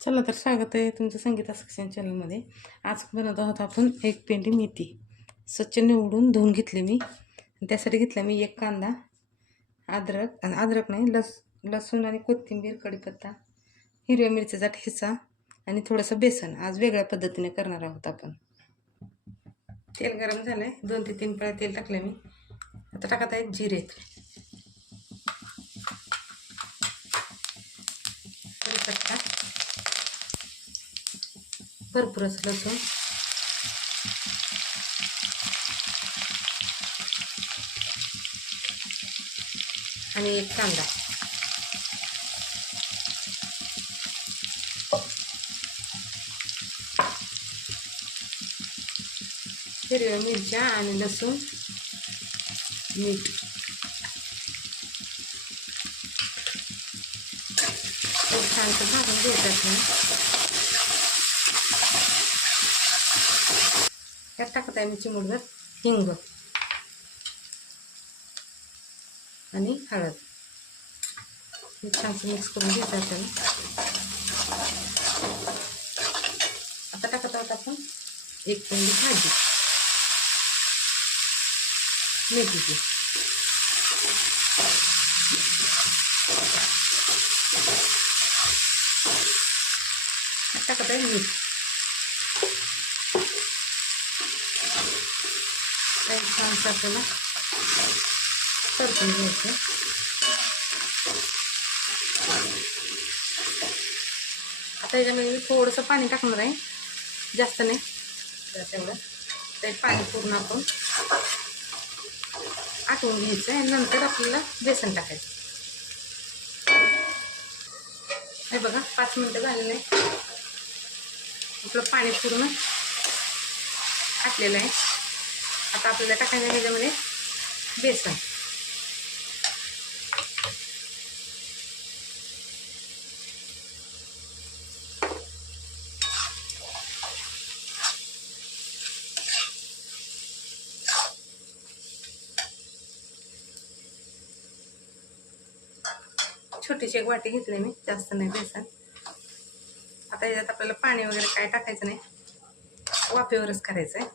चला तर स्वागत आहे तुमचं संगीता सक्षम चॅनलमध्ये आज बनवत आहोत आपण एक पेंडी मेथी. स्वच्छ निवडून धुवून घेतली मी. त्यासाठी घेतला मी एक कांदा अद्रक आणि अद्रक नाही लस लसूण आणि कोथिंबीर कढीपत्ता हिरव्या मिरचीचा ठेचा आणि थोडंसं बेसन. आज वेगळ्या पद्धतीने करणार आहोत आपण. तेल गरम झालं आहे दोन ते तीन पळ्या तेल टाकले मी. आता टाकत आहेत जिरे. कढीपत्ता भरपूरच लसूण आणि एक कांदा. हिरव्या मिरच्या आणि लसूण मीठ. एक छानसं भाजून घ्यायचं त्यात टाकत आहे मी चिमुडभर हिंग आणि हळद. हे छानसं मिक्स करून घ्यायचं आपल्याला आता टाकत आहोत आपण एक पेंडी भाजी. मेथीची टाकत आहे मीठ. काही छानसं आपल्याला परतून घ्यायचं. आता याच्यामध्ये मी थोडंसं पाणी टाकणार आहे. जास्त नाही. तेवढं. ते पाणी पूर्ण आपण आटवून घ्यायचं आहे. नंतर आपल्याला बेसन टाकायचं. हे बघा पाच मिनटं झालेलं आहे आपलं पाणी पूर्ण आटलेलं आहे. आता आपल्याला टाकायचं ह्याच्यामध्ये बेसन. छोटीशी एक वाटी घेतली मी जास्त नाही बेसन. आता याच्यात आपल्याला पाणी वगैरे काय टाकायचं नाही वाफेवरच करायचं आहे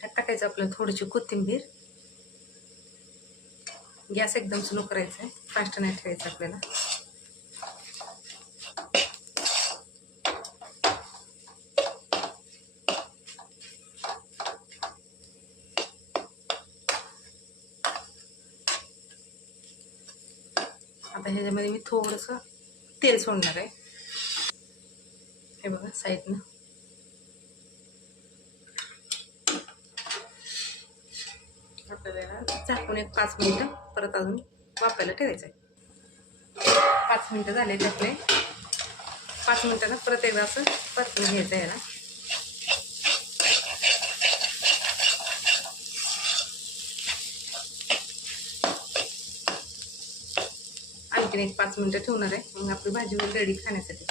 त्यात टाकायचं आपल्याला थोडीशी कोथिंबीर. गॅस एकदम स्लो करायचा आहे फास्ट नाही ठेवायचं आपल्याला. आता ह्याच्यामध्ये मी थोडंसं तेल सोडणार आहे. हे बघा साईडनं आपल्याला झाकून एक पाच मिनटं परत अजून वापरायला ठेवायचं आहे. पाच मिनटं झाले त्यातले पाच मिनिटानं परत एकदा असं परतून घ्यायचं आहे याला. आणखीन एक पाच मिनटं ठेवणार आहे. मग आपली भाजी रेडी खाण्यासाठी.